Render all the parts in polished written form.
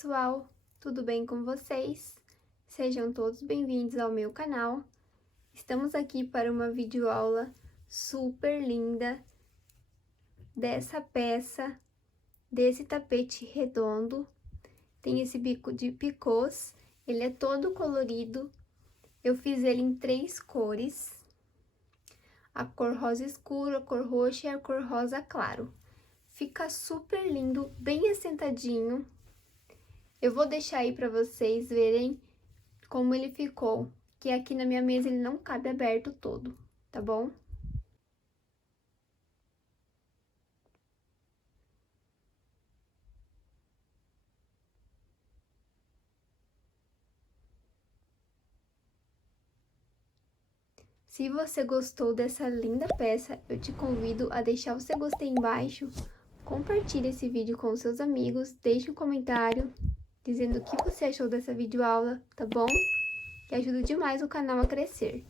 pessoal, tudo bem com vocês? Sejam todos bem-vindos ao meu canal. Estamos aqui para uma videoaula super linda dessa peça, desse tapete redondo. Tem esse bico de picôs, ele é todo colorido. Eu fiz ele em 3 cores, a cor rosa escuro, a cor roxa e a cor rosa claro. Fica super lindo, bem assentadinho. Eu vou deixar aí para vocês verem como ele ficou, que aqui na minha mesa ele não cabe aberto todo, tá bom? Se você gostou dessa linda peça, eu te convido a deixar o seu gostei embaixo, compartilhe esse vídeo com seus amigos, deixe um comentário dizendo o que você achou dessa videoaula, tá bom? Que ajuda demais o canal a crescer.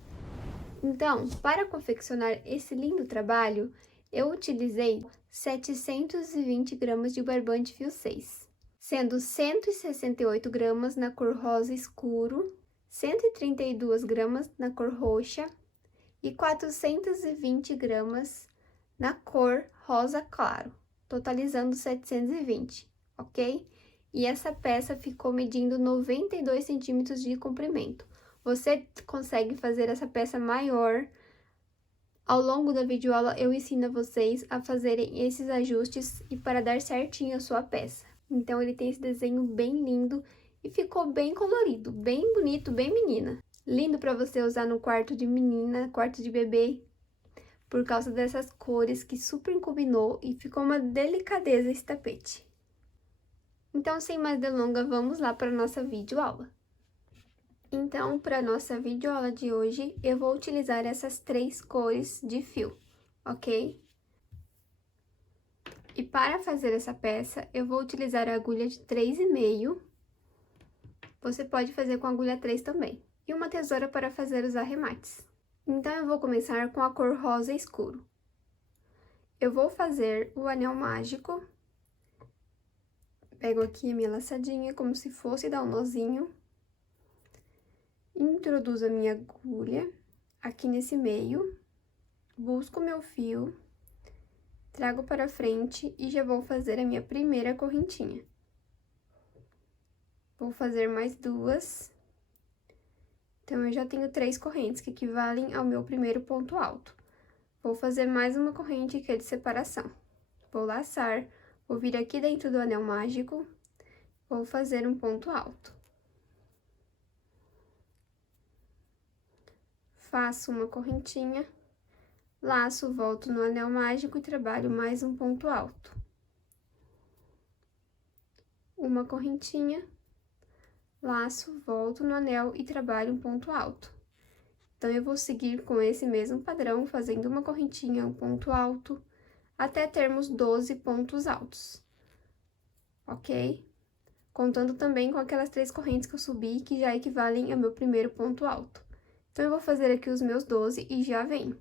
Então, para confeccionar esse lindo trabalho, eu utilizei 720 gramas de barbante fio 6, sendo 168 gramas na cor rosa escuro, 132 gramas na cor roxa e 420 gramas na cor rosa claro, totalizando 720, ok? E essa peça ficou medindo 92 centímetros de comprimento. Você consegue fazer essa peça maior. Ao longo da videoaula, eu ensino a vocês a fazerem esses ajustes e para dar certinho a sua peça. Então, ele tem esse desenho bem lindo e ficou bem colorido, bem bonito, bem menina. Lindo para você usar no quarto de menina, quarto de bebê, por causa dessas cores que super combinou e ficou uma delicadeza esse tapete. Então, sem mais delongas, vamos lá para a nossa videoaula. Então, para nossa videoaula de hoje, eu vou utilizar essas 3 cores de fio, ok? E para fazer essa peça, eu vou utilizar a agulha de 3,5. Você pode fazer com a agulha 3 também. E uma tesoura para fazer os arremates. Então, eu vou começar com a cor rosa escuro. Eu vou fazer o anel mágico. Pego aqui a minha laçadinha, como se fosse dar um nozinho. Introduzo a minha agulha aqui nesse meio, busco meu fio, trago para frente e já vou fazer a minha primeira correntinha. Vou fazer mais 2. Então, eu já tenho 3 correntes que equivalem ao meu primeiro ponto alto. Vou fazer mais uma corrente que é de separação. Vou laçar, vou vir aqui dentro do anel mágico, vou fazer um ponto alto. Faço uma correntinha, laço, volto no anel mágico e trabalho mais um ponto alto. Uma correntinha, laço, volto no anel e trabalho um ponto alto. Então, eu vou seguir com esse mesmo padrão, fazendo uma correntinha, um ponto alto, até termos 12 pontos altos, ok? Contando também com aquelas 3 correntes que eu subi, que já equivalem ao meu primeiro ponto alto. Então, eu vou fazer aqui os meus 12 e já venho.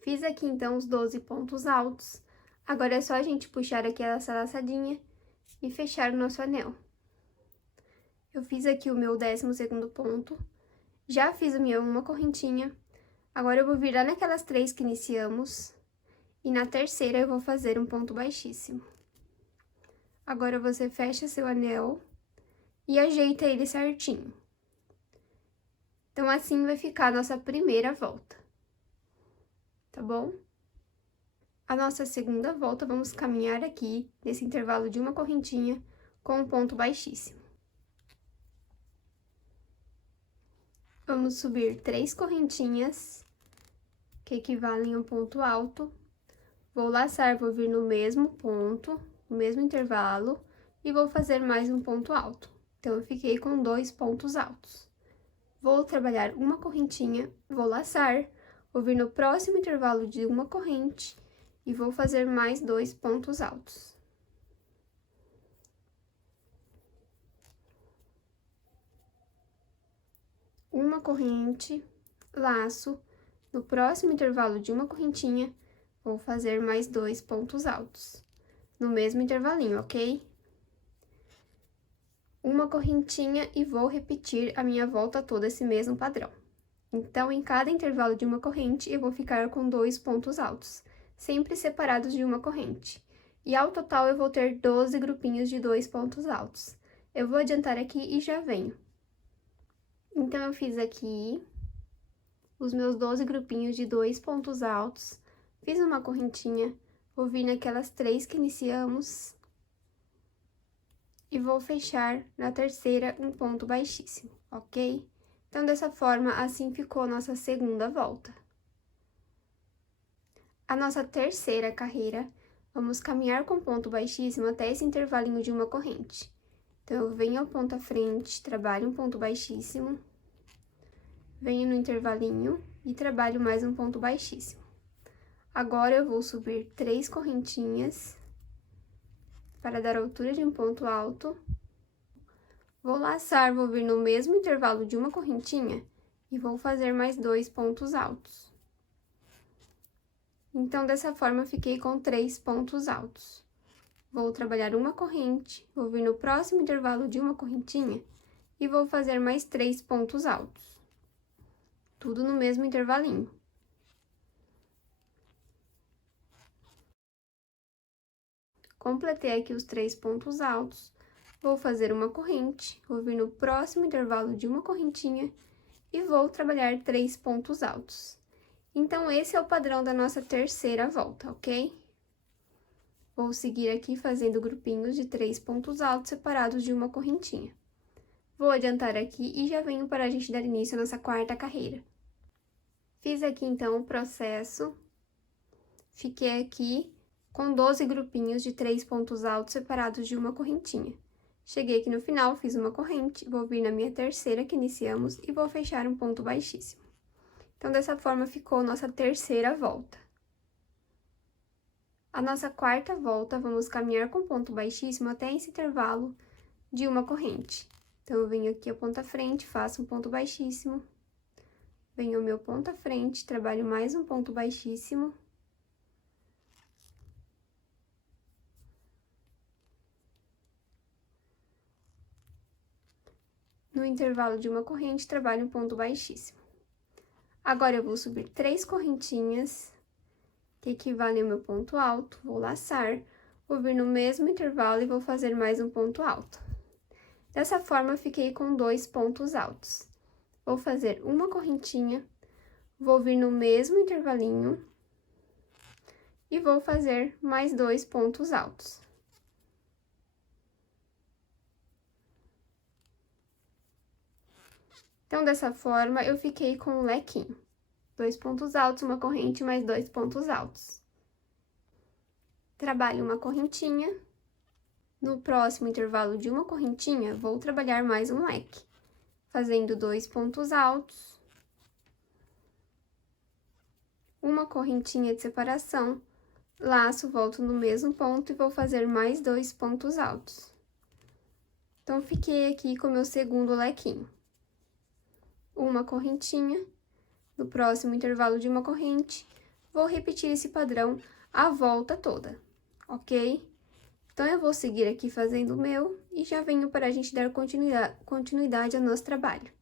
Fiz aqui, então, os 12 pontos altos. Agora, é só a gente puxar aqui essa laçadinha e fechar o nosso anel. Eu fiz aqui o meu 12º ponto, já fiz a minha uma correntinha. Agora, eu vou virar naquelas 3 que iniciamos, e na terceira eu vou fazer um ponto baixíssimo. Agora, você fecha seu anel e ajeita ele certinho. Então, assim vai ficar a nossa primeira volta, tá bom? A nossa segunda volta, vamos caminhar aqui, nesse intervalo de uma correntinha, com um ponto baixíssimo. Vamos subir 3 correntinhas, que equivalem a um ponto alto. Vou laçar, vou vir no mesmo ponto, no mesmo intervalo, e vou fazer mais um ponto alto. Então, eu fiquei com 2 pontos altos. Vou trabalhar uma correntinha, vou laçar, vou vir no próximo intervalo de uma corrente e vou fazer mais 2 pontos altos. Uma corrente, laço, no próximo intervalo de uma correntinha, vou fazer mais 2 pontos altos, no mesmo intervalinho, ok? uma correntinha e vou repetir a minha volta toda esse mesmo padrão. Então, em cada intervalo de uma corrente, eu vou ficar com 2 pontos altos, sempre separados de uma corrente. E ao total, eu vou ter 12 grupinhos de 2 pontos altos. Eu vou adiantar aqui e já venho. Então, eu fiz aqui os meus 12 grupinhos de 2 pontos altos, fiz uma correntinha, vou vir naquelas 3 que iniciamos e vou fechar na terceira um ponto baixíssimo, ok? Então, dessa forma, assim ficou a nossa segunda volta. A nossa terceira carreira, vamos caminhar com ponto baixíssimo até esse intervalinho de uma corrente. Então, eu venho ao ponto à frente, trabalho um ponto baixíssimo, venho no intervalinho e trabalho mais um ponto baixíssimo. Agora, eu vou subir 3 correntinhas para dar altura de um ponto alto. Vou laçar, vou vir no mesmo intervalo de uma correntinha e vou fazer mais 2 pontos altos. Então, dessa forma, eu fiquei com 3 pontos altos. Vou trabalhar uma corrente, vou vir no próximo intervalo de uma correntinha e vou fazer mais 3 pontos altos. Tudo no mesmo intervalinho. Completei aqui os 3 pontos altos, vou fazer uma corrente, vou vir no próximo intervalo de uma correntinha e vou trabalhar 3 pontos altos. Então, esse é o padrão da nossa terceira volta, ok? Vou seguir aqui fazendo grupinhos de 3 pontos altos separados de uma correntinha. Vou adiantar aqui e já venho para a gente dar início à nossa quarta carreira. Fiz aqui, então, o processo. Fiquei aqui com 12 grupinhos de 3 pontos altos separados de uma correntinha. Cheguei aqui no final, fiz uma corrente, vou vir na minha terceira que iniciamos e vou fechar um ponto baixíssimo. Então, dessa forma, ficou nossa terceira volta. A nossa quarta volta, vamos caminhar com ponto baixíssimo até esse intervalo de uma corrente. Então, eu venho aqui a ponta frente, faço um ponto baixíssimo, venho ao meu ponto à frente, trabalho mais um ponto baixíssimo. No intervalo de uma corrente, trabalho um ponto baixíssimo. Agora, eu vou subir 3 correntinhas, que equivalem ao meu ponto alto, vou laçar, vou vir no mesmo intervalo e vou fazer mais um ponto alto. Dessa forma, eu fiquei com 2 pontos altos. Vou fazer uma correntinha, vou vir no mesmo intervalinho e vou fazer mais 2 pontos altos. Então, dessa forma, eu fiquei com um lequinho. 2 pontos altos, uma corrente, mais 2 pontos altos. Trabalho uma correntinha. No próximo intervalo de uma correntinha, vou trabalhar mais um leque, fazendo 2 pontos altos, uma correntinha de separação, laço, volto no mesmo ponto e vou fazer mais 2 pontos altos. Então, fiquei aqui com o meu segundo lequinho. Uma correntinha, no próximo intervalo de uma corrente, vou repetir esse padrão a volta toda, ok? Então, eu vou seguir aqui fazendo o meu e já venho para a gente dar continuidade ao nosso trabalho.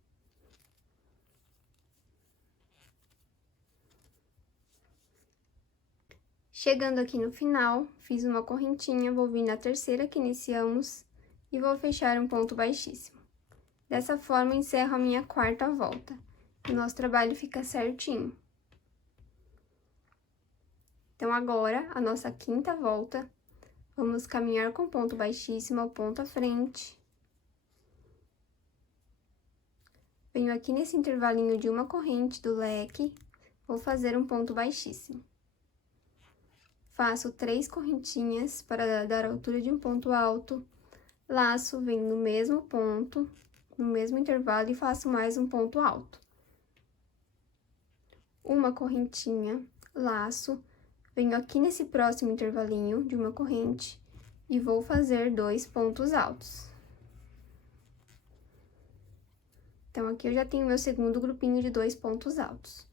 Chegando aqui no final, fiz uma correntinha, vou vir na terceira que iniciamos e vou fechar um ponto baixíssimo. Dessa forma, encerro a minha quarta volta. O nosso trabalho fica certinho. Então, agora, a nossa quinta volta, vamos caminhar com ponto baixíssimo ao ponto à frente. Venho aqui nesse intervalinho de uma corrente do leque, vou fazer um ponto baixíssimo. Faço 3 correntinhas para dar altura de um ponto alto, laço, venho no mesmo ponto, no mesmo intervalo e faço mais um ponto alto. Uma correntinha, laço, venho aqui nesse próximo intervalinho de uma corrente e vou fazer 2 pontos altos. Então, aqui eu já tenho meu segundo grupinho de 2 pontos altos.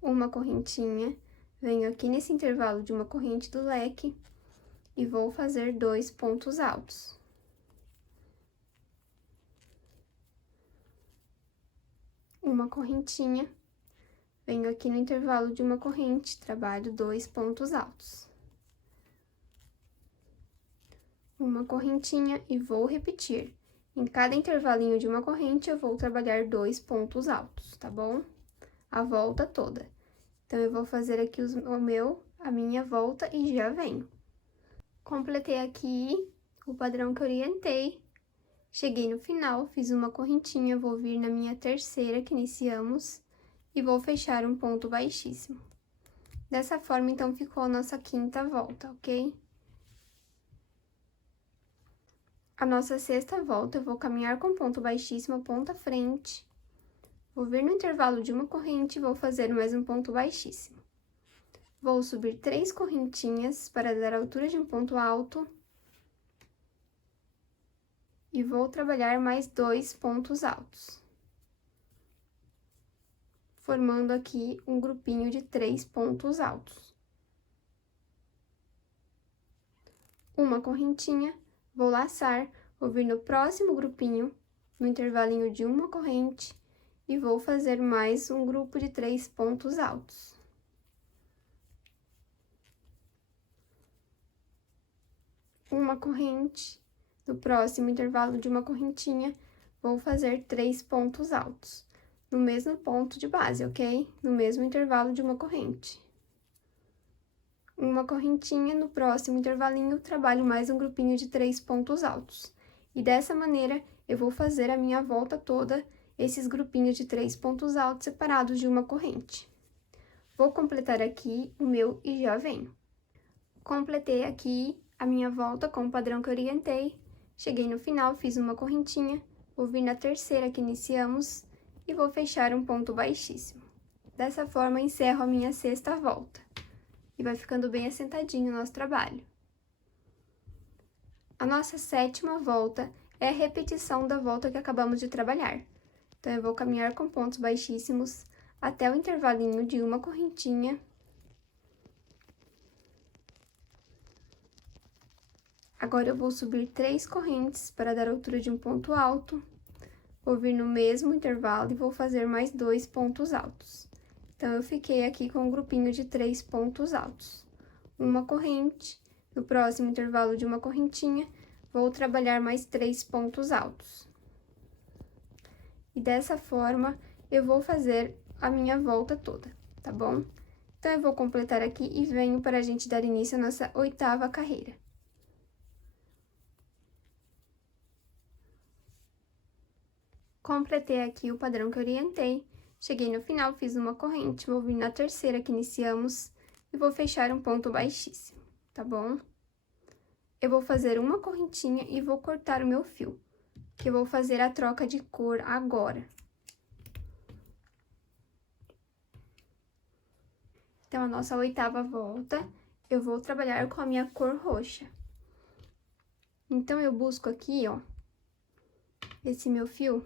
Uma correntinha, venho aqui nesse intervalo de uma corrente do leque e vou fazer 2 pontos altos. uma correntinha, venho aqui no intervalo de uma corrente, trabalho 2 pontos altos. Uma correntinha e vou repetir. Em cada intervalinho de uma corrente, eu vou trabalhar 2 pontos altos, tá bom? A volta toda. Então, eu vou fazer aqui a minha volta e já venho. Completei aqui o padrão que orientei. Cheguei no final, fiz uma correntinha, vou vir na minha terceira que iniciamos e vou fechar um ponto baixíssimo. Dessa forma, então, ficou a nossa quinta volta, ok? A nossa sexta volta, eu vou caminhar com ponto baixíssimo, ponta frente. Vou vir no intervalo de uma corrente e vou fazer mais um ponto baixíssimo. Vou subir 3 correntinhas para dar a altura de um ponto alto. E vou trabalhar mais 2 pontos altos. Formando aqui um grupinho de 3 pontos altos. Uma correntinha, vou laçar, vou vir no próximo grupinho, no intervalinho de uma corrente, e vou fazer mais um grupo de 3 pontos altos. Uma corrente. No próximo intervalo de uma correntinha, vou fazer 3 pontos altos, no mesmo ponto de base, ok? No mesmo intervalo de uma corrente. Uma correntinha, no próximo intervalinho, trabalho mais um grupinho de 3 pontos altos. E dessa maneira, eu vou fazer a minha volta toda, esses grupinhos de 3 pontos altos separados de uma corrente. Vou completar aqui o meu e já venho. Completei aqui a minha volta com o padrão que orientei. Cheguei no final, fiz uma correntinha, vou vir na terceira que iniciamos e vou fechar um ponto baixíssimo. Dessa forma, encerro a minha sexta volta. E vai ficando bem assentadinho o nosso trabalho. A nossa sétima volta é a repetição da volta que acabamos de trabalhar. Então, eu vou caminhar com pontos baixíssimos até o intervalinho de uma correntinha. Agora, eu vou subir 3 correntes para dar altura de um ponto alto. Vou vir no mesmo intervalo e vou fazer mais 2 pontos altos. Então, eu fiquei aqui com um grupinho de 3 pontos altos. Uma corrente, no próximo intervalo de uma correntinha, vou trabalhar mais 3 pontos altos. E dessa forma, eu vou fazer a minha volta toda, tá bom? Então, eu vou completar aqui e venho para a gente dar início à nossa 8ª carreira. Completei aqui o padrão que orientei, cheguei no final, fiz uma corrente, vou vir na terceira que iniciamos e vou fechar um ponto baixíssimo, tá bom? Eu vou fazer uma correntinha e vou cortar o meu fio, que eu vou fazer a troca de cor agora. Então, a nossa 8ª volta, eu vou trabalhar com a minha cor roxa. Então, eu busco aqui, ó, esse meu fio.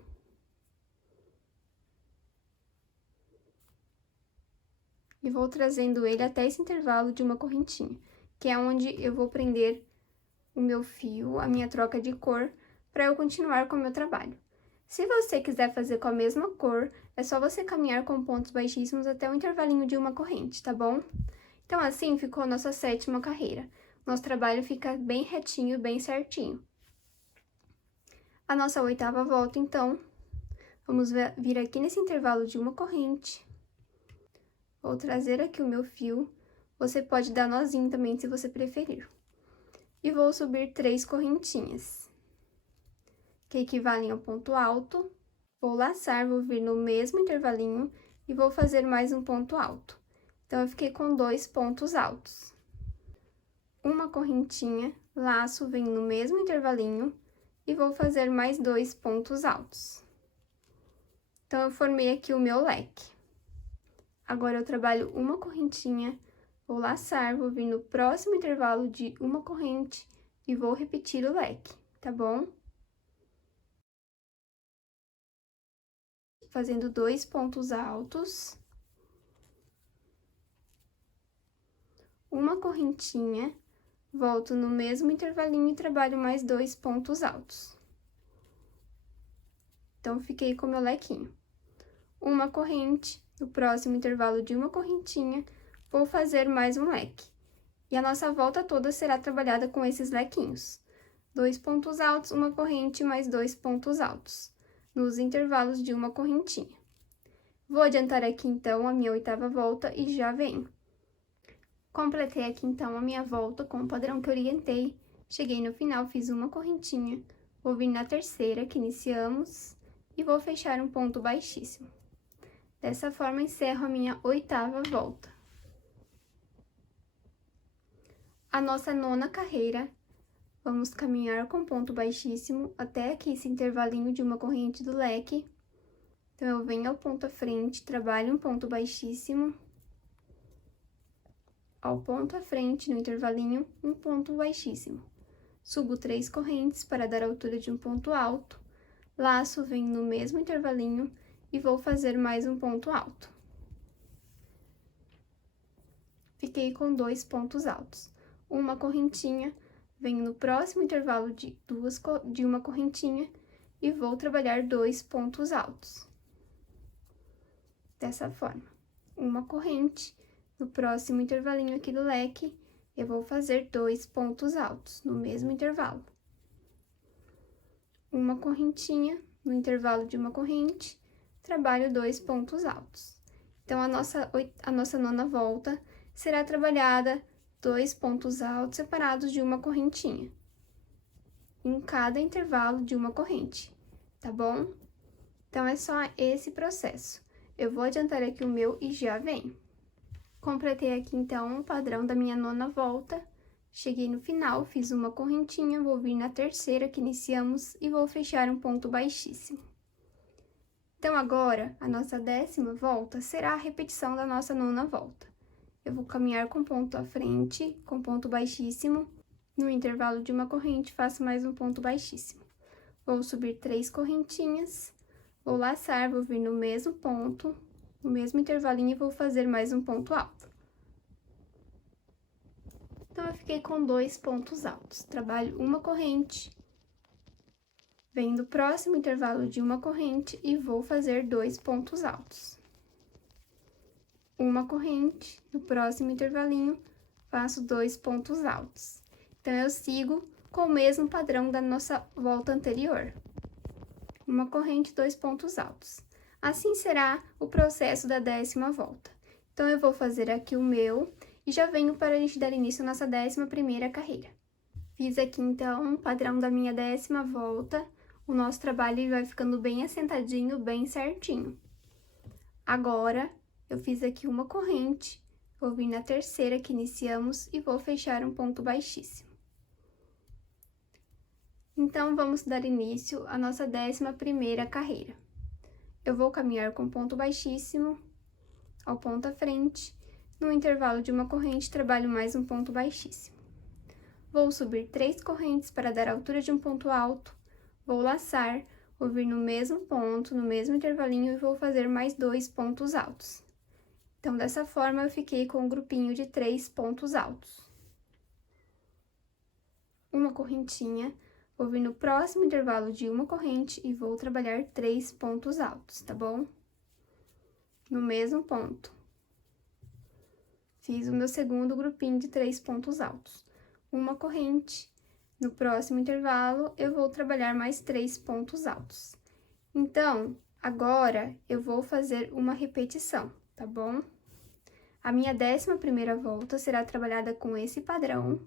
E vou trazendo ele até esse intervalo de uma correntinha, que é onde eu vou prender o meu fio, a minha troca de cor, para eu continuar com o meu trabalho. Se você quiser fazer com a mesma cor, é só você caminhar com pontos baixíssimos até o intervalinho de uma corrente, tá bom? Então, assim ficou a nossa 7ª carreira. Nosso trabalho fica bem retinho, bem certinho. A nossa 8ª volta, então, vamos vir aqui nesse intervalo de uma corrente. Vou trazer aqui o meu fio, você pode dar nozinho também, se você preferir. E vou subir 3 correntinhas, que equivalem ao ponto alto. Vou laçar, vou vir no mesmo intervalinho e vou fazer mais um ponto alto. Então, eu fiquei com 2 pontos altos. Uma correntinha, laço, venho no mesmo intervalinho e vou fazer mais 2 pontos altos. Então, eu formei aqui o meu leque. Agora, eu trabalho uma correntinha, vou laçar, vou vir no próximo intervalo de uma corrente e vou repetir o leque, tá bom? Fazendo 2 pontos altos. Uma correntinha, volto no mesmo intervalinho e trabalho mais 2 pontos altos. Então, fiquei com meu lequinho. uma corrente, no próximo intervalo de uma correntinha, vou fazer mais um leque. E a nossa volta toda será trabalhada com esses lequinhos. 2 pontos altos, uma corrente, mais 2 pontos altos, nos intervalos de uma correntinha. Vou adiantar aqui, então, a minha 8ª volta e já venho. Completei aqui, então, a minha volta com o padrão que orientei. Cheguei no final, fiz uma correntinha, vou vir na terceira que iniciamos e vou fechar um ponto baixíssimo. Dessa forma, encerro a minha 8ª volta. A nossa 9ª carreira, vamos caminhar com ponto baixíssimo até aqui esse intervalinho de uma corrente do leque. Então, eu venho ao ponto à frente, trabalho um ponto baixíssimo. Ao ponto à frente, no intervalinho, um ponto baixíssimo. Subo 3 correntes para dar a altura de um ponto alto. Laço, venho no mesmo intervalinho e vou fazer mais um ponto alto. Fiquei com 2 pontos altos. Uma correntinha, venho no próximo intervalo de uma correntinha e vou trabalhar 2 pontos altos. Dessa forma, uma corrente, no próximo intervalinho aqui do leque, eu vou fazer 2 pontos altos, no mesmo intervalo. Uma correntinha, no intervalo de uma corrente, trabalho 2 pontos altos. Então, a nossa 9ª volta será trabalhada 2 pontos altos separados de uma correntinha, em cada intervalo de uma corrente, tá bom? Então, é só esse processo. Eu vou adiantar aqui o meu e já venho. Completei aqui, então, o padrão da minha 9ª volta. Cheguei no final, fiz uma correntinha, vou vir na terceira que iniciamos e vou fechar um ponto baixíssimo. Então, agora, a nossa 10ª volta será a repetição da nossa 9ª volta. Eu vou caminhar com ponto à frente, com ponto baixíssimo. No intervalo de uma corrente, faço mais um ponto baixíssimo. Vou subir 3 correntinhas, vou laçar, vou vir no mesmo ponto, no mesmo intervalinho e vou fazer mais um ponto alto. Então, eu fiquei com 2 pontos altos. Trabalho uma corrente, venho do próximo intervalo de uma corrente e vou fazer 2 pontos altos. Uma corrente, no próximo intervalinho, faço 2 pontos altos. Então, eu sigo com o mesmo padrão da nossa volta anterior. Uma corrente, 2 pontos altos. Assim será o processo da 10ª volta. Então, eu vou fazer aqui o meu e já venho para a gente dar início à nossa 11ª carreira. Fiz aqui, então, o padrão da minha 10ª volta. O nosso trabalho vai ficando bem assentadinho, bem certinho. Agora, eu fiz aqui uma corrente, vou vir na terceira que iniciamos e vou fechar um ponto baixíssimo. Então, vamos dar início à nossa 11ª carreira. Eu vou caminhar com ponto baixíssimo ao ponto à frente. No intervalo de uma corrente, trabalho mais um ponto baixíssimo. Vou subir 3 correntes para dar a altura de um ponto alto. Vou laçar, vou vir no mesmo ponto, no mesmo intervalinho e vou fazer mais 2 pontos altos. Então, dessa forma, eu fiquei com um grupinho de 3 pontos altos. Uma correntinha, vou vir no próximo intervalo de uma corrente e vou trabalhar 3 pontos altos, tá bom? No mesmo ponto. Fiz o meu segundo grupinho de 3 pontos altos. Uma corrente, no próximo intervalo, eu vou trabalhar mais 3 pontos altos. Então, agora, eu vou fazer uma repetição, tá bom? A minha 11ª volta será trabalhada com esse padrão.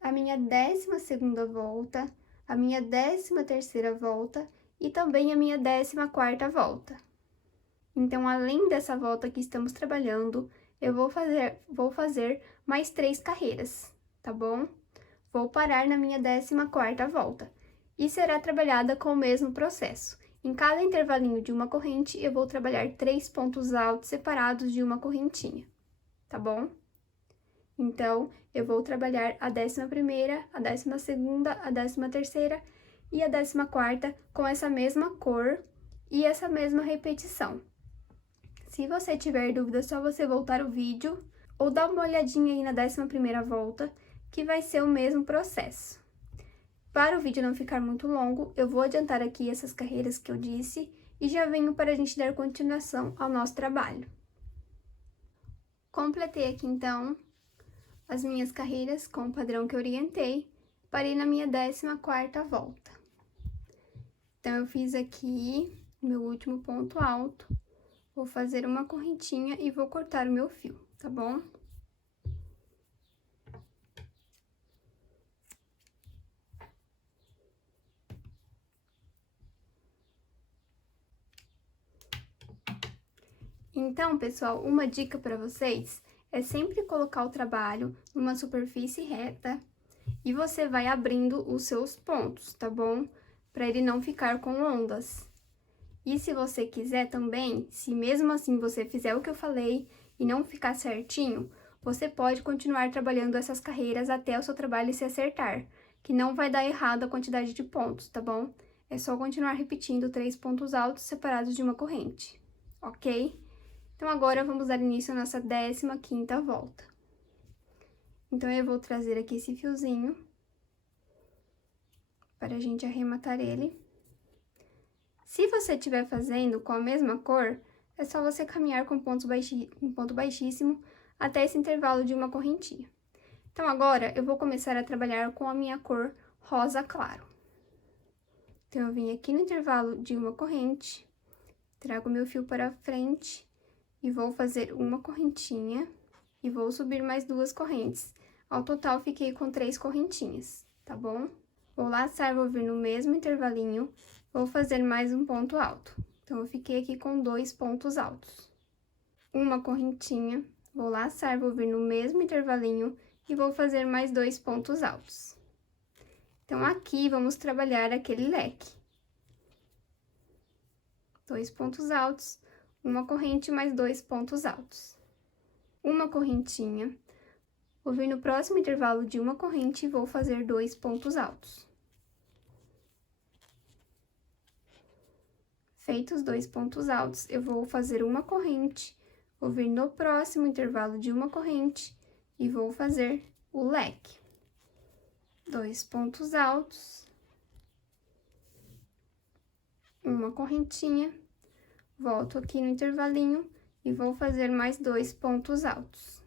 A minha 12ª volta, a minha 13ª volta e também a minha 14ª volta. Então, além dessa volta que estamos trabalhando, eu vou fazer mais 3 carreiras, tá bom? Vou parar na minha 14ª volta e será trabalhada com o mesmo processo. Em cada intervalinho de uma corrente, eu vou trabalhar 3 pontos altos separados de uma correntinha, tá bom? Então, eu vou trabalhar a 11ª, a 12ª, a 13ª e a 14ª com essa mesma cor e essa mesma repetição. Se você tiver dúvida, é só você voltar o vídeo ou dar uma olhadinha aí na 11ª volta, que vai ser o mesmo processo. Para o vídeo não ficar muito longo, eu vou adiantar aqui essas carreiras que eu disse e já venho para a gente dar continuação ao nosso trabalho. Completei aqui, então, as minhas carreiras com o padrão que eu orientei, parei na minha 14ª volta. Então, eu fiz aqui meu último ponto alto, vou fazer uma correntinha e vou cortar o meu fio, tá bom? Então, pessoal, uma dica para vocês é sempre colocar o trabalho numa superfície reta e você vai abrindo os seus pontos, tá bom? Para ele não ficar com ondas. E se você quiser também, se mesmo assim você fizer o que eu falei e não ficar certinho, você pode continuar trabalhando essas carreiras até o seu trabalho se acertar, que não vai dar errado a quantidade de pontos, tá bom? É só continuar repetindo 3 pontos altos separados de uma corrente, ok? Então, agora vamos dar início à nossa 15ª volta. Então, eu vou trazer aqui esse fiozinho para a gente arrematar ele. Se você estiver fazendo com a mesma cor, é só você caminhar com ponto baixíssimo até esse intervalo de uma correntinha. Então, agora, eu vou começar a trabalhar com a minha cor rosa claro. Então, eu vim aqui no intervalo de uma corrente, trago meu fio para frente e vou fazer uma correntinha e vou subir mais 2 correntes. Ao total, fiquei com 3 correntinhas, tá bom? Vou laçar, vou vir no mesmo intervalinho, vou fazer mais um ponto alto. Então, eu fiquei aqui com 2 pontos altos. Uma correntinha, vou laçar, vou vir no mesmo intervalinho e vou fazer mais 2 pontos altos. Então, aqui, vamos trabalhar aquele leque. 2 pontos altos, uma corrente mais 2 pontos altos. Uma correntinha, vou vir no próximo intervalo de uma corrente e vou fazer 2 pontos altos. Feitos 2 pontos altos, eu vou fazer uma corrente, vou vir no próximo intervalo de uma corrente e vou fazer o leque. 2 pontos altos, uma correntinha, volto aqui no intervalinho e vou fazer mais 2 pontos altos.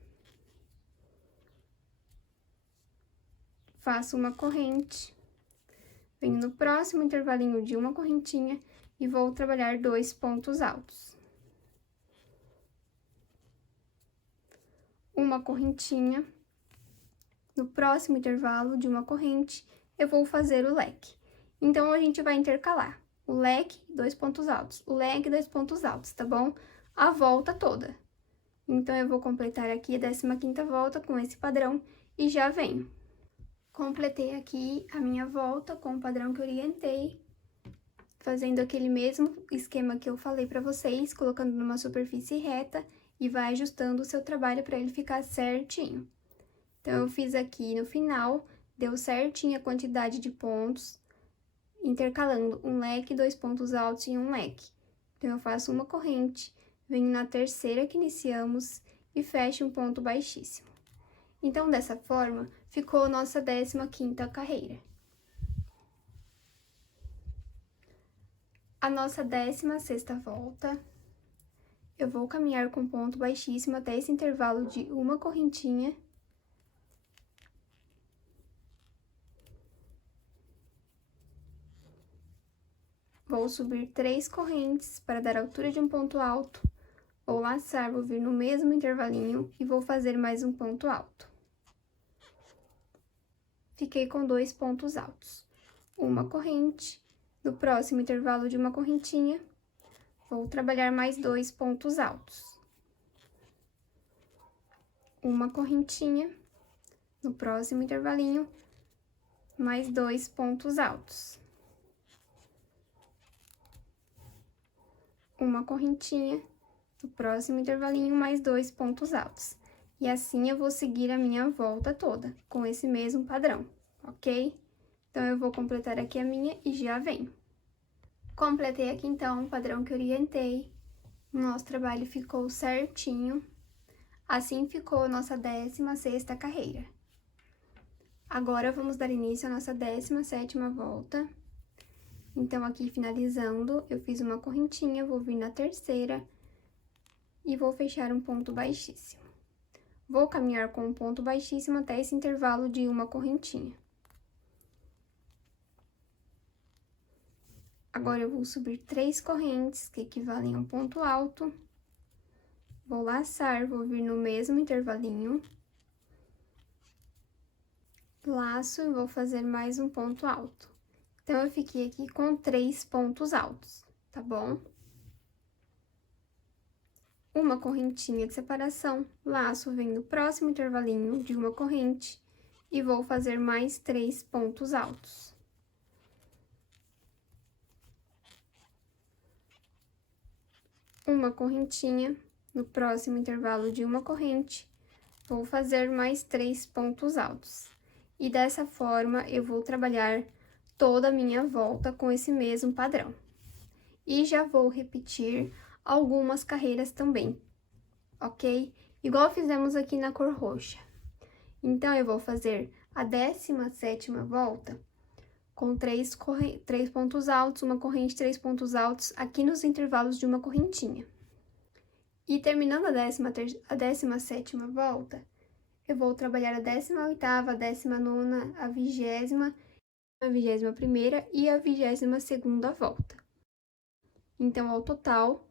Faço uma corrente, venho no próximo intervalinho de uma correntinha e vou trabalhar 2 pontos altos. Uma correntinha, no próximo intervalo de uma corrente, eu vou fazer o leque. Então, a gente vai intercalar o leque, 2 pontos altos, o leque, 2 pontos altos, tá bom? A volta toda. Então, eu vou completar aqui a 15ª volta com esse padrão e já venho. Completei aqui a minha volta com o padrão que eu orientei, fazendo aquele mesmo esquema que eu falei pra vocês, colocando numa superfície reta e vai ajustando o seu trabalho para ele ficar certinho. Então, eu fiz aqui no final, deu certinho a quantidade de pontos, intercalando um leque, 2 pontos altos e um leque. Então, eu faço uma corrente, venho na terceira que iniciamos e fecho um ponto baixíssimo. Então, dessa forma, ficou a nossa 15ª carreira. A nossa 16ª volta, eu vou caminhar com ponto baixíssimo até esse intervalo de uma correntinha. Vou subir 3 correntes para dar altura de um ponto alto, vou laçar, vou vir no mesmo intervalinho e vou fazer mais um ponto alto. Fiquei com 2 pontos altos. Uma corrente, no próximo intervalo de uma correntinha, vou trabalhar mais 2 pontos altos. Uma correntinha, no próximo intervalinho, mais 2 pontos altos. Uma correntinha, no próximo intervalinho, mais 2 pontos altos. E assim, eu vou seguir a minha volta toda, com esse mesmo padrão, ok? Então, eu vou completar aqui a minha e já venho. Completei aqui, então, o padrão que eu orientei. O nosso trabalho ficou certinho. Assim ficou a nossa 16ª carreira. Agora, vamos dar início à nossa 17ª volta. Então, aqui finalizando, eu fiz uma correntinha, vou vir na terceira e vou fechar um ponto baixíssimo. Vou caminhar com um ponto baixíssimo até esse intervalo de uma correntinha. Agora, eu vou subir 3 correntes, que equivalem a um ponto alto. Vou laçar, vou vir no mesmo intervalinho. Laço e vou fazer mais um ponto alto. Então, eu fiquei aqui com 3 pontos altos, tá bom? Uma correntinha de separação, laço, vem no próximo intervalinho de uma corrente e vou fazer mais 3 pontos altos. Uma correntinha, no próximo intervalo de uma corrente, vou fazer mais 3 pontos altos. E dessa forma, eu vou trabalhar toda a minha volta com esse mesmo padrão. E já vou repetir algumas carreiras também, ok? Igual fizemos aqui na cor roxa. Então, eu vou fazer a 17ª volta com 3 pontos altos, uma corrente, 3 pontos altos, aqui nos intervalos de uma correntinha. E terminando a 17ª volta, eu vou trabalhar a 18ª, a 19ª, a 20ª, a 21ª e a 22ª volta. Então, ao total,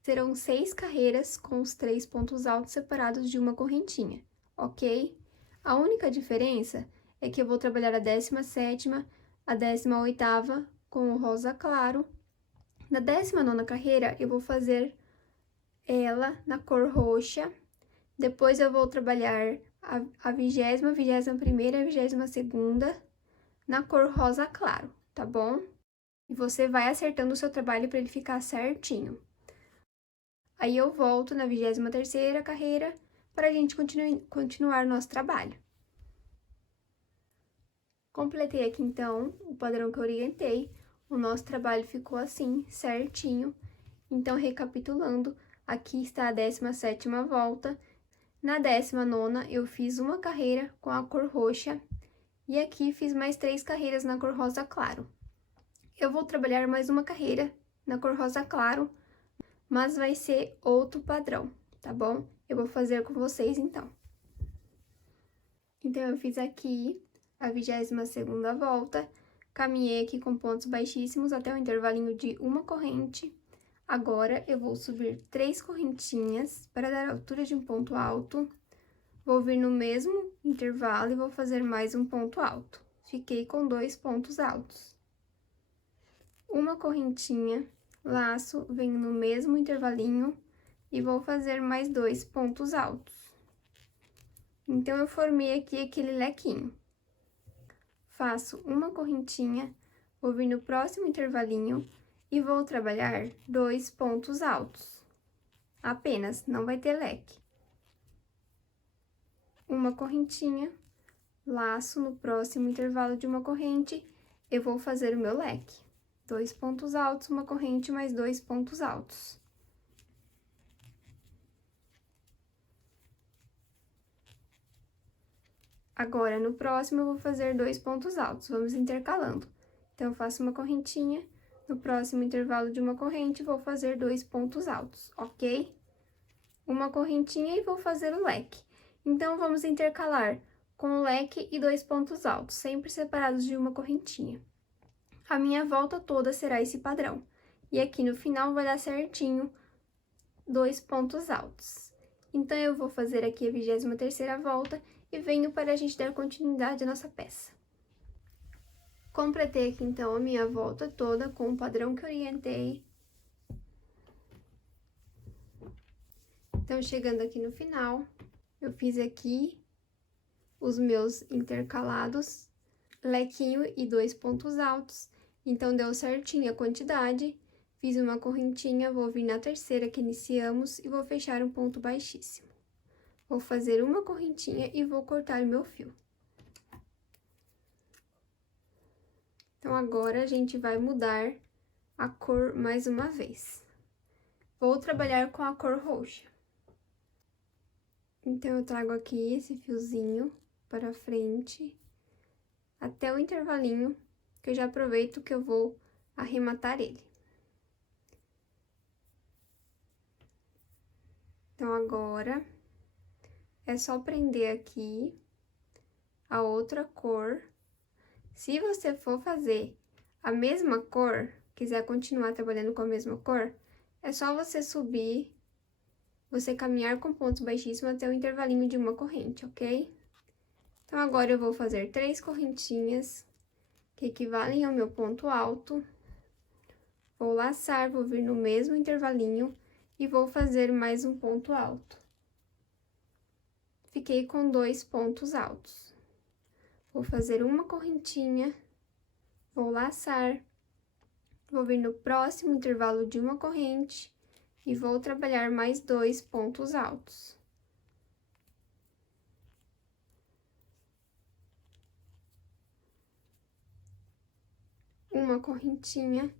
serão 6 carreiras com os 3 pontos altos separados de uma correntinha, ok? A única diferença é que eu vou trabalhar a 17ª, a 18ª com o rosa claro. Na 19ª carreira, eu vou fazer ela na cor roxa. Depois, eu vou trabalhar a 20ª, 21ª e 22ª na cor rosa claro, tá bom? E você vai acertando o seu trabalho para ele ficar certinho. Aí, eu volto na 23ª carreira para a gente continuar nosso trabalho. Completei aqui, então, o padrão que eu orientei. O nosso trabalho ficou assim, certinho. Então, recapitulando, aqui está a 17ª volta. Na 19ª, eu fiz uma carreira com a cor roxa. E aqui, fiz mais 3 carreiras na cor rosa claro. Eu vou trabalhar mais uma carreira na cor rosa claro, mas vai ser outro padrão, tá bom? Eu vou fazer com vocês, então. Então, eu fiz aqui a 22ª volta, caminhei aqui com pontos baixíssimos até o intervalinho de uma corrente. Agora, eu vou subir 3 correntinhas para dar a altura de um ponto alto. Vou vir no mesmo intervalo e vou fazer mais um ponto alto. Fiquei com 2 pontos altos. Uma correntinha, laço, venho no mesmo intervalinho e vou fazer mais 2 pontos altos. Então, eu formei aqui aquele lequinho. Faço uma correntinha, vou vir no próximo intervalinho e vou trabalhar 2 pontos altos. Apenas, não vai ter leque. Uma correntinha, laço no próximo intervalo de uma corrente, eu vou fazer o meu leque. 2 pontos altos, uma corrente, mais 2 pontos altos. Agora, no próximo, eu vou fazer 2 pontos altos, vamos intercalando. Então, eu faço uma correntinha, no próximo intervalo de uma corrente, vou fazer 2 pontos altos, ok? Uma correntinha e vou fazer o leque. Então, vamos intercalar com o leque e 2 pontos altos, sempre separados de uma correntinha. A minha volta toda será esse padrão. E aqui no final vai dar certinho 2 pontos altos. Então, eu vou fazer aqui a 23ª volta e venho para a gente dar continuidade à nossa peça. Completei aqui, então, a minha volta toda com o padrão que orientei. Então, chegando aqui no final, eu fiz aqui os meus intercalados, lequinho e 2 pontos altos. Então, deu certinho a quantidade. Fiz uma correntinha, vou vir na terceira que iniciamos e vou fechar um ponto baixíssimo. Vou fazer uma correntinha e vou cortar o meu fio. Então, agora, a gente vai mudar a cor mais uma vez. Vou trabalhar com a cor roxa. Então, eu trago aqui esse fiozinho para frente, até o intervalinho, que eu já aproveito que eu vou arrematar ele. Então, agora, é só prender aqui a outra cor. Se você for fazer a mesma cor, quiser continuar trabalhando com a mesma cor, é só você subir, você caminhar com pontos baixíssimos até o intervalinho de uma corrente, ok? Então, agora eu vou fazer 3 correntinhas, que equivalem ao meu ponto alto. Vou laçar, vou vir no mesmo intervalinho e vou fazer mais um ponto alto. Fiquei com 2 pontos altos. Vou fazer uma correntinha, vou laçar, vou vir no próximo intervalo de uma corrente e vou trabalhar mais 2 pontos altos. Uma correntinha,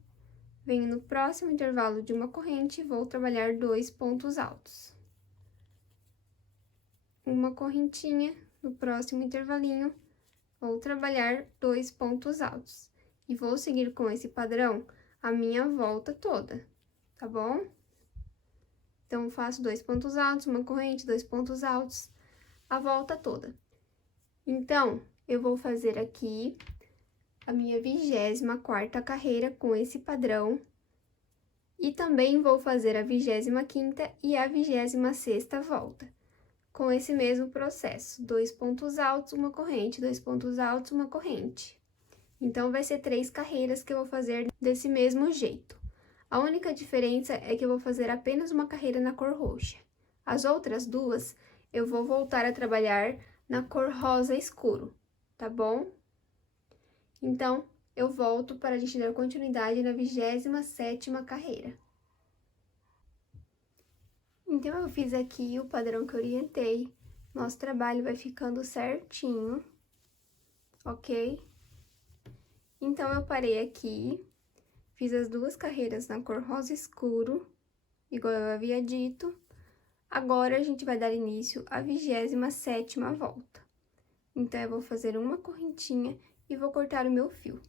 venho no próximo intervalo de uma corrente e vou trabalhar 2 pontos altos. Uma correntinha, no próximo intervalinho, vou trabalhar 2 pontos altos. E vou seguir com esse padrão a minha volta toda, tá bom? Então, faço 2 pontos altos, uma corrente, 2 pontos altos, a volta toda. Então, eu vou fazer aqui a minha 24ª carreira com esse padrão. E também vou fazer a 25ª e a 26ª volta, com esse mesmo processo. 2 pontos altos, uma corrente, 2 pontos altos, uma corrente. Então, vai ser 3 carreiras que eu vou fazer desse mesmo jeito. A única diferença é que eu vou fazer apenas uma carreira na cor roxa. As outras duas, eu vou voltar a trabalhar na cor rosa escuro, tá bom? Então, eu volto para a gente dar continuidade na 27ª carreira. Então, eu fiz aqui o padrão que eu orientei. Nosso trabalho vai ficando certinho, ok? Então, eu parei aqui, fiz as 2 carreiras na cor rosa escuro, igual eu havia dito. Agora, a gente vai dar início à 27ª volta. Então, eu vou fazer uma correntinha e vou cortar o meu fio.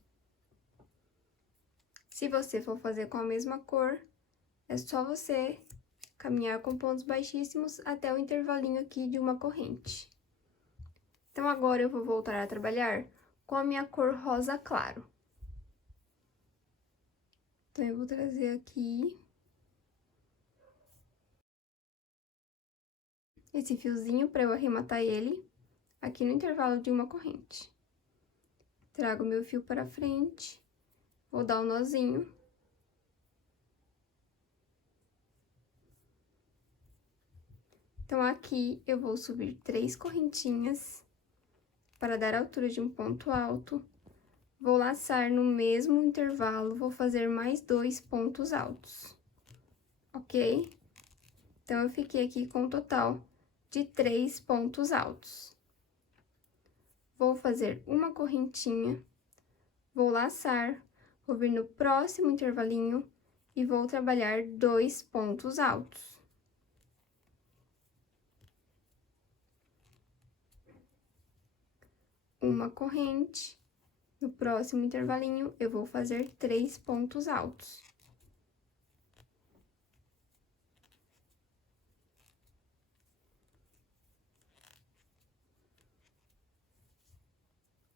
Se você for fazer com a mesma cor, é só você caminhar com pontos baixíssimos até o intervalinho aqui de uma corrente. Então, agora eu vou voltar a trabalhar com a minha cor rosa claro. Então, eu vou trazer aqui esse fiozinho para eu arrematar ele aqui no intervalo de uma corrente. Trago meu fio para frente, vou dar um nozinho. Então, aqui eu vou subir 3 correntinhas para dar a altura de um ponto alto. Vou laçar no mesmo intervalo, vou fazer mais 2 pontos altos, ok? Então, eu fiquei aqui com um total de 3 pontos altos. Vou fazer uma correntinha, vou laçar, vou vir no próximo intervalinho e vou trabalhar 2 pontos altos. Uma corrente, no próximo intervalinho, eu vou fazer 3 pontos altos.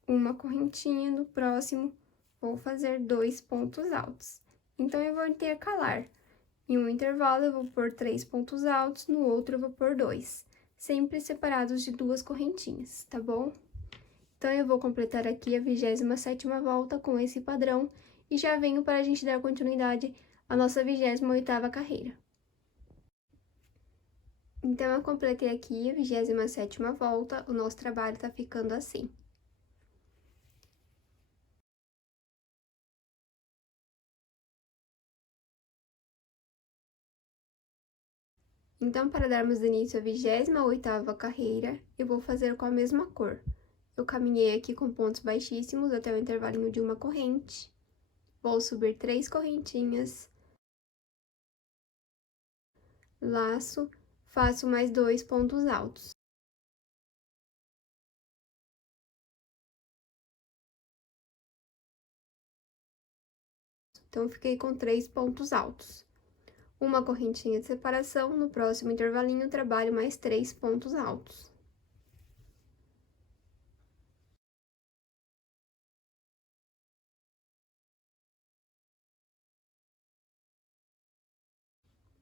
Uma correntinha, no próximo, vou fazer 2 pontos altos. Então, eu vou intercalar. Em um intervalo, eu vou pôr 3 pontos altos, no outro, eu vou pôr 2, sempre separados de 2 correntinhas, tá bom? Então, eu vou completar aqui a 27ª volta com esse padrão e já venho para a gente dar continuidade à nossa 28ª carreira. Então, eu completei aqui a 27ª volta, o nosso trabalho tá ficando assim. Então, para darmos início à 28ª carreira, eu vou fazer com a mesma cor. Eu caminhei aqui com pontos baixíssimos até o intervalinho de uma corrente. Vou subir 3 correntinhas. Laço, faço mais 2 pontos altos. Então, eu fiquei com 3 pontos altos. Uma correntinha de separação, no próximo intervalinho, trabalho mais 3 pontos altos.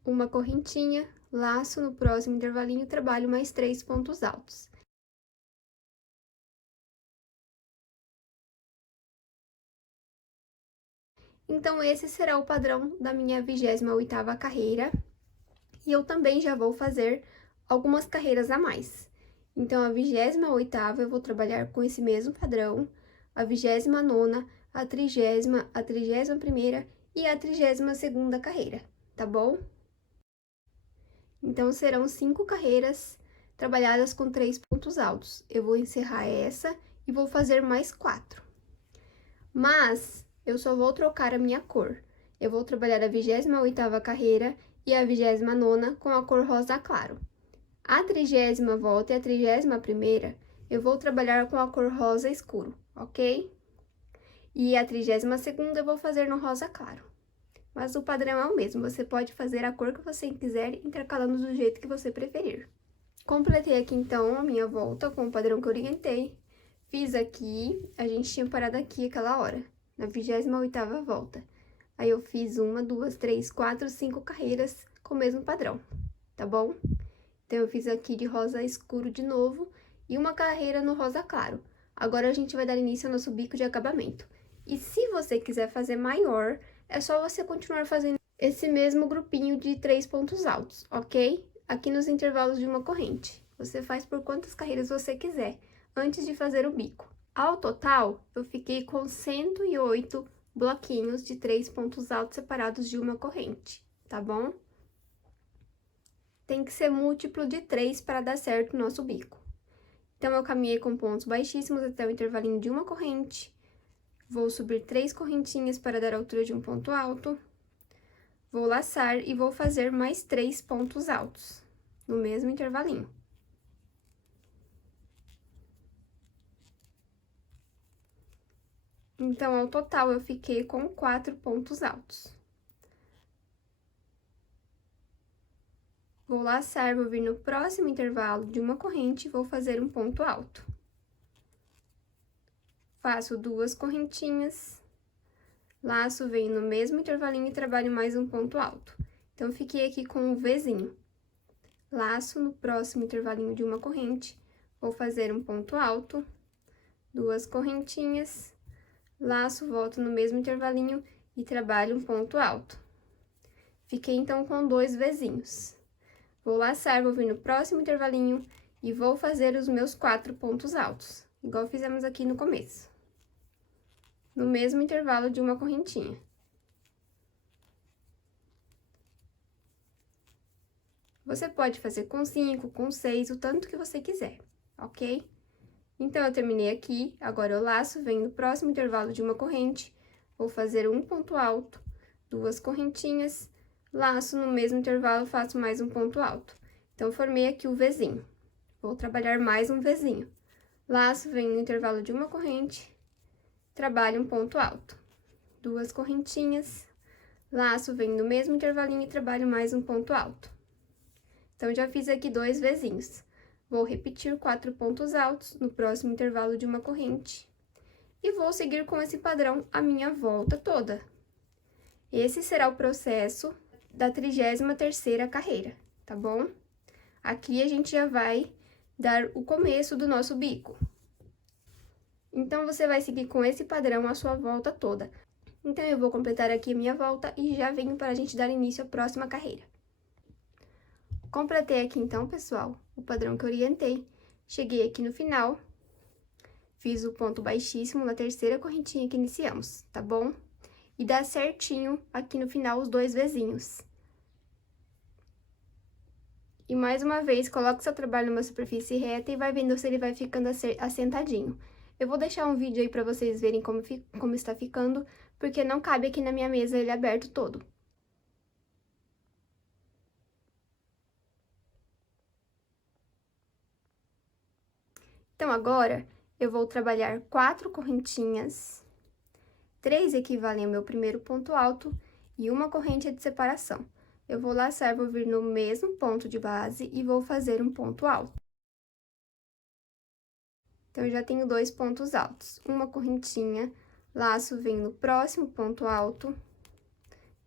Uma correntinha, laço, no próximo intervalinho, trabalho mais 3 pontos altos. Então, esse será o padrão da minha 28ª carreira. E eu também já vou fazer algumas carreiras a mais. Então, a 28ª eu vou trabalhar com esse mesmo padrão, a 29ª, a 30ª, a 31ª e a 32ª carreira, tá bom? Então, serão 5 carreiras trabalhadas com 3 pontos altos. Eu vou encerrar essa e vou fazer mais 4. Mas, eu só vou trocar a minha cor. Eu vou trabalhar a 28ª carreira e a 29ª com a cor rosa claro. A 30ª volta e a 31ª, eu vou trabalhar com a cor rosa escuro, ok? E a 32ª eu vou fazer no rosa claro. Mas o padrão é o mesmo, você pode fazer a cor que você quiser, intercalando do jeito que você preferir. Completei aqui, então, a minha volta com o padrão que eu orientei. Fiz aqui, a gente tinha parado aqui aquela hora, na 28ª volta. Aí, eu fiz 1, 2, 3, 4, 5 carreiras com o mesmo padrão, tá bom? Então, eu fiz aqui de rosa escuro de novo e uma carreira no rosa claro. Agora, a gente vai dar início ao nosso bico de acabamento. E se você quiser fazer maior, é só você continuar fazendo esse mesmo grupinho de 3 pontos altos, ok? Aqui nos intervalos de uma corrente. Você faz por quantas carreiras você quiser, antes de fazer o bico. Ao total, eu fiquei com 108 bloquinhos de 3 pontos altos separados de uma corrente, tá bom? Tem que ser múltiplo de 3 para dar certo o nosso bico. Então, eu caminhei com pontos baixíssimos até o intervalinho de uma corrente. Vou subir 3 correntinhas para dar a altura de um ponto alto. Vou laçar e vou fazer mais 3 pontos altos, no mesmo intervalinho. Então, ao total, eu fiquei com 4 pontos altos. Vou laçar, vou vir no próximo intervalo de uma corrente e vou fazer um ponto alto. Faço 2 correntinhas, laço, venho no mesmo intervalinho e trabalho mais um ponto alto. Então, fiquei aqui com um Vzinho. Laço no próximo intervalinho de uma corrente, vou fazer um ponto alto, 2 correntinhas, laço, volto no mesmo intervalinho e trabalho um ponto alto. Fiquei, então, com 2 Vzinhos. Vou laçar, vou vir no próximo intervalinho e vou fazer os meus 4 pontos altos, igual fizemos aqui no começo. No mesmo intervalo de uma correntinha. Você pode fazer com 5, com 6, o tanto que você quiser, ok? Então, eu terminei aqui, agora eu laço, venho no próximo intervalo de uma corrente, vou fazer um ponto alto, 2 correntinhas, laço, no mesmo intervalo faço mais um ponto alto. Então, formei aqui o Vzinho. Vou trabalhar mais um Vzinho. Laço, venho no intervalo de uma corrente, trabalho um ponto alto. 2 correntinhas, laço, venho no mesmo intervalinho e trabalho mais um ponto alto. Então, já fiz aqui 2 Vzinhos. Vou repetir 4 pontos altos no próximo intervalo de uma corrente. E vou seguir com esse padrão a minha volta toda. Esse será o processo da 33ª carreira, tá bom? Aqui, a gente já vai dar o começo do nosso bico. Então, você vai seguir com esse padrão a sua volta toda. Então, eu vou completar aqui a minha volta e já venho para a gente dar início à próxima carreira. Completei aqui, então, pessoal, o padrão que eu orientei. Cheguei aqui no final, fiz o ponto baixíssimo na 3ª correntinha que iniciamos, tá bom? E dá certinho aqui no final os 2 Vzinhos. E mais uma vez, coloque seu trabalho numa superfície reta e vai vendo se ele vai ficando assentadinho. Eu vou deixar um vídeo aí pra vocês verem como está ficando, porque não cabe aqui na minha mesa ele aberto todo. Então, agora, eu vou trabalhar 4 correntinhas, 3 equivalem ao meu primeiro ponto alto e uma corrente é de separação. Eu vou laçar, vou vir no mesmo ponto de base e vou fazer um ponto alto. Então, eu já tenho 2 pontos altos. Uma correntinha, laço, venho no próximo ponto alto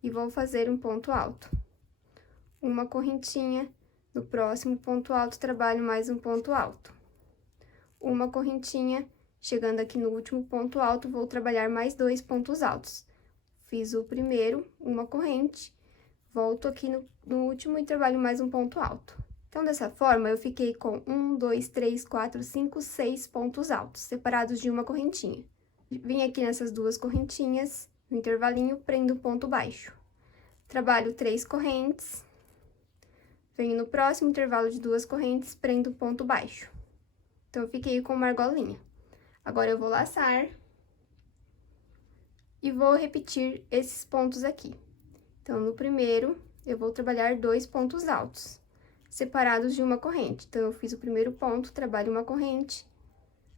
e vou fazer um ponto alto. Uma correntinha, no próximo ponto alto, trabalho mais um ponto alto. Uma correntinha, chegando aqui no último ponto alto, vou trabalhar mais 2 pontos altos. Fiz o primeiro, uma corrente, volto aqui no último e trabalho mais um ponto alto. Então, dessa forma, eu fiquei com 1, 2, 3, 4, 5, 6 pontos altos, separados de uma correntinha. Vim aqui nessas 2 correntinhas, no intervalinho, prendo o ponto baixo. Trabalho 3 correntes, venho no próximo intervalo de 2 correntes, prendo o ponto baixo. Então, eu fiquei com uma argolinha. Agora, eu vou laçar e vou repetir esses pontos aqui. Então, no primeiro, eu vou trabalhar 2 pontos altos, separados de uma corrente. Então, eu fiz o primeiro ponto, trabalho uma corrente,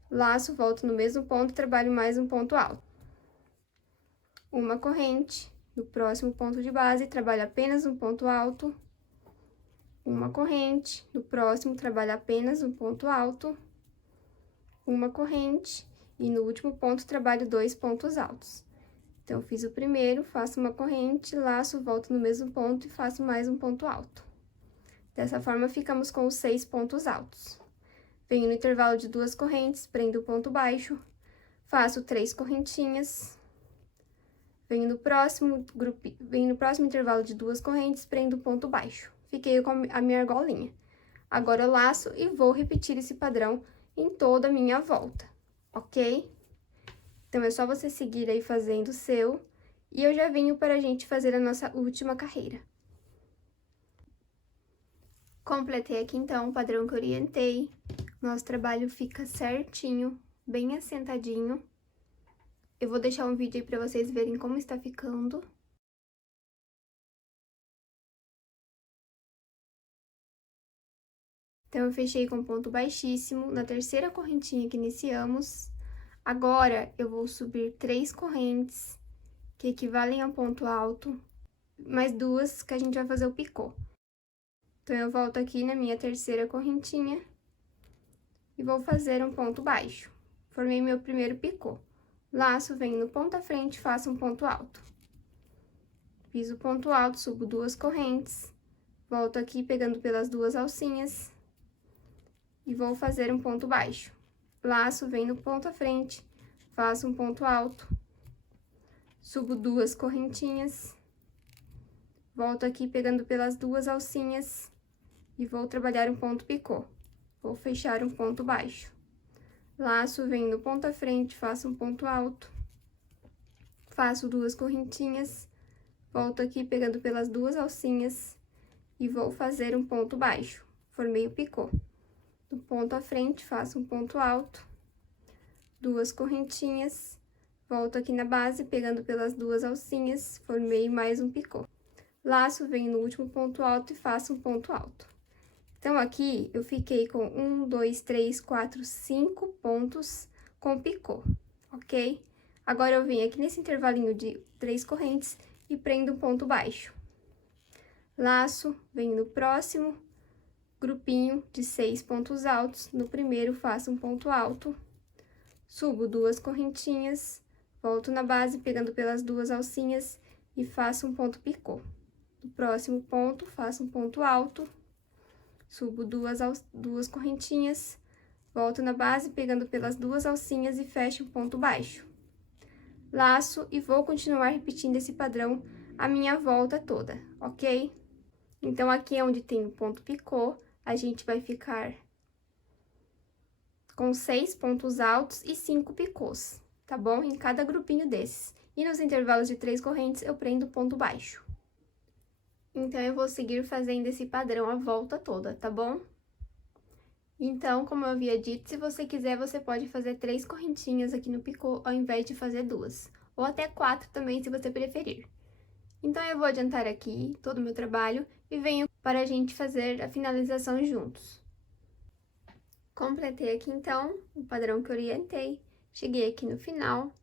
laço, volto no mesmo ponto, trabalho mais um ponto alto. Uma corrente, no próximo ponto de base, trabalho apenas um ponto alto. Uma corrente, no próximo, trabalho apenas um ponto alto. Uma corrente, e no último ponto, trabalho 2 pontos altos. Então, eu fiz o primeiro, faço uma corrente, laço, volto no mesmo ponto e faço mais um ponto alto. Dessa forma, ficamos com os 6 pontos altos. Venho no intervalo de 2 correntes, prendo o ponto baixo, faço 3 correntinhas, venho no próximo intervalo de 2 correntes, prendo o ponto baixo. Fiquei com a minha argolinha. Agora, eu laço e vou repetir esse padrão em toda a minha volta, ok? Então, é só você seguir aí fazendo o seu, e eu já venho para a gente fazer a nossa última carreira. Completei aqui, então, o padrão que eu orientei. Nosso trabalho fica certinho, bem assentadinho. Eu vou deixar um vídeo aí para vocês verem como está ficando. Então, eu fechei com ponto baixíssimo na terceira correntinha que iniciamos. Agora, eu vou subir 3 correntes, que equivalem a ponto alto, mais 2 que a gente vai fazer o picô. Então, eu volto aqui na minha terceira correntinha e vou fazer um ponto baixo. Formei meu primeiro picô. Laço, venho no ponto à frente, faço um ponto alto. Fiz o ponto alto, subo 2 correntes, volto aqui pegando pelas 2 alcinhas e vou fazer um ponto baixo. Laço, venho no ponto à frente, faço um ponto alto, subo 2 correntinhas, volto aqui pegando pelas 2 alcinhas e vou trabalhar um ponto picô. Vou fechar um ponto baixo. Laço, venho no ponto à frente, faço um ponto alto, faço 2 correntinhas, volto aqui pegando pelas 2 alcinhas e vou fazer um ponto baixo. Formei o picô. Do ponto à frente, faço um ponto alto, 2 correntinhas, volto aqui na base, pegando pelas 2 alcinhas, formei mais um picô. Laço, venho no último ponto alto e faço um ponto alto. Então, aqui, eu fiquei com 1, 2, 3, 4, 5 pontos com picô, ok? Agora, eu venho aqui nesse intervalinho de 3 correntes e prendo um ponto baixo. Laço, venho no próximo grupinho de 6 pontos altos, no primeiro faço um ponto alto, subo 2 correntinhas, volto na base pegando pelas 2 alcinhas e faço um ponto picô. No próximo ponto, faço um ponto alto, subo 2 correntinhas, volto na base pegando pelas 2 alcinhas e fecho um ponto baixo. Laço e vou continuar repetindo esse padrão a minha volta toda, ok? Então, aqui é onde tem o ponto picô, a gente vai ficar com 6 pontos altos e 5 picôs, tá bom? Em cada grupinho desses. E nos intervalos de 3 correntes, eu prendo ponto baixo. Então, eu vou seguir fazendo esse padrão a volta toda, tá bom? Então, como eu havia dito, se você quiser, você pode fazer 3 correntinhas aqui no picô, ao invés de fazer 2. Ou até 4 também, se você preferir. Então, eu vou adiantar aqui todo o meu trabalho e venho para a gente fazer a finalização juntos. Completei aqui, então, o padrão que eu orientei. Cheguei aqui no final.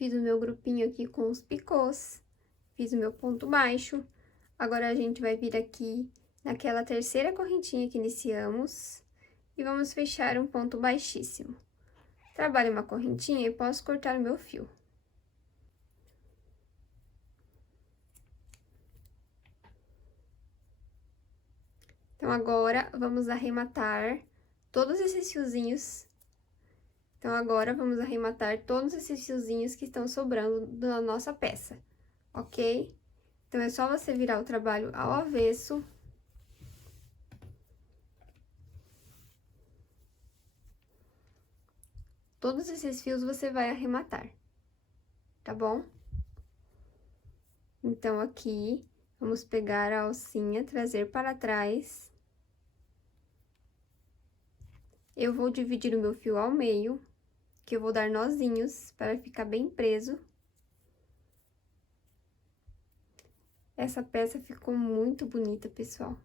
Fiz o meu grupinho aqui com os picôs, fiz o meu ponto baixo. Agora, a gente vai vir aqui naquela terceira correntinha que iniciamos e vamos fechar um ponto baixíssimo. Trabalho uma correntinha e posso cortar o meu fio. Então, agora, vamos arrematar todos esses fiozinhos. Então, agora, vamos arrematar todos esses fiozinhos que estão sobrando da nossa peça, ok? Então, é só você virar o trabalho ao avesso. Todos esses fios você vai arrematar, tá bom? Então, aqui, vamos pegar a alcinha, trazer para trás. Eu vou dividir o meu fio ao meio, que eu vou dar nozinhos para ficar bem preso. Essa peça ficou muito bonita, pessoal.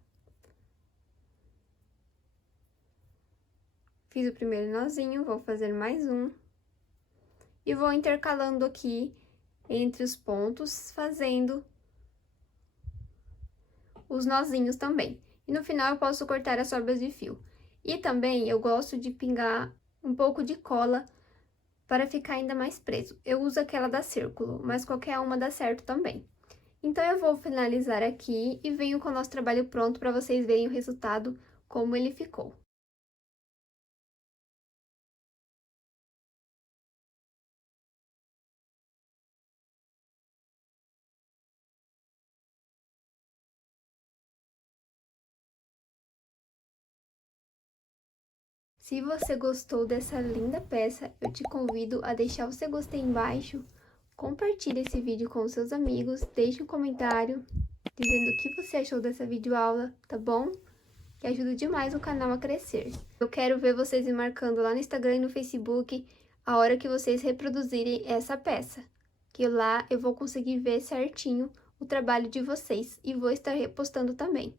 Fiz o primeiro nozinho, vou fazer mais um. E vou intercalando aqui entre os pontos, fazendo os nozinhos também. E no final, eu posso cortar as sobras de fio. E também, eu gosto de pingar um pouco de cola para ficar ainda mais preso. Eu uso aquela da Círculo, mas qualquer uma dá certo também. Então, eu vou finalizar aqui e venho com o nosso trabalho pronto para vocês verem o resultado, como ele ficou. Se você gostou dessa linda peça, eu te convido a deixar o seu gostei embaixo, compartilhe esse vídeo com seus amigos, deixe um comentário dizendo o que você achou dessa videoaula, tá bom? Que ajuda demais o canal a crescer. Eu quero ver vocês me marcando lá no Instagram e no Facebook a hora que vocês reproduzirem essa peça, que lá eu vou conseguir ver certinho o trabalho de vocês e vou estar repostando também.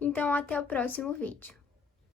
Então, até o próximo vídeo.